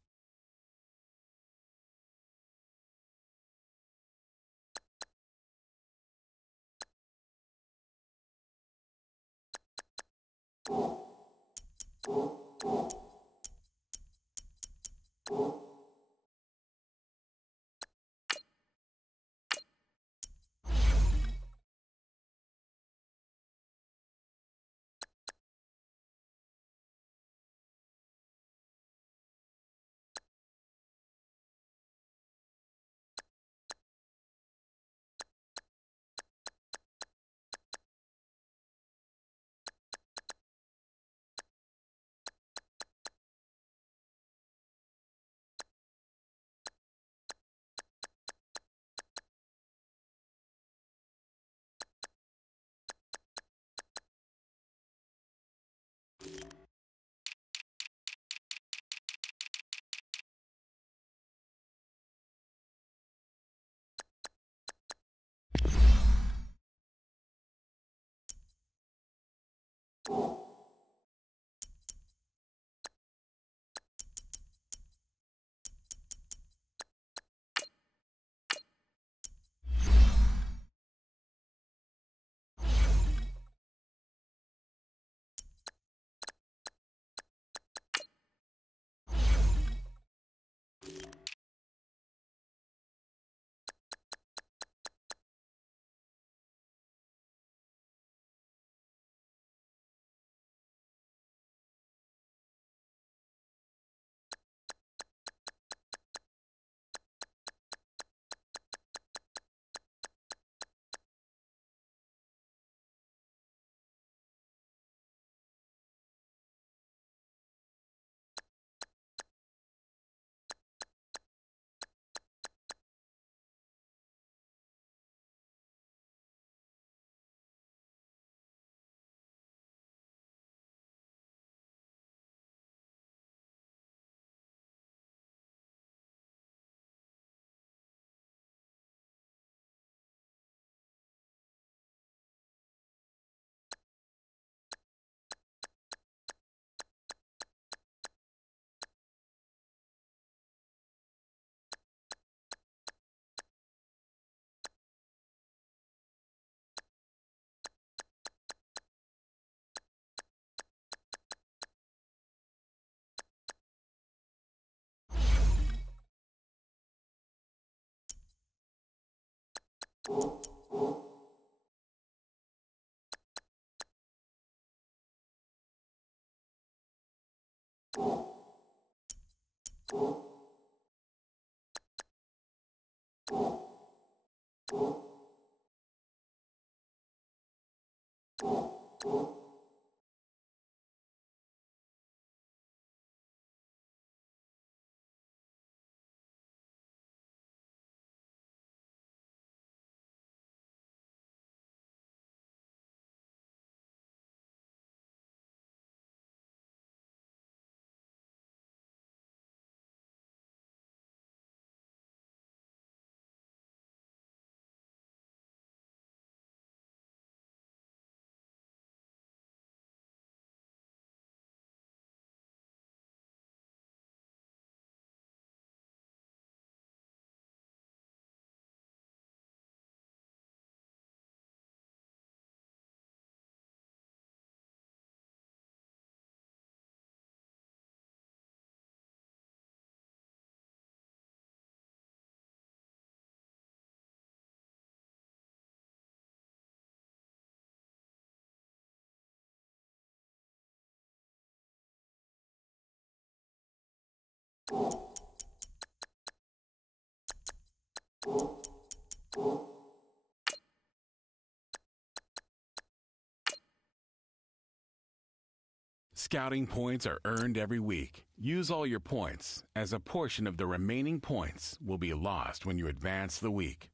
Scouting points are earned every week. Use all your points, as a portion of the remaining points will be lost when you advance the week.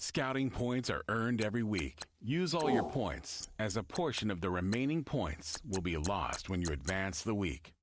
Scouting points are earned every week. Use all your points, as a portion of the remaining points will be lost when you advance the week.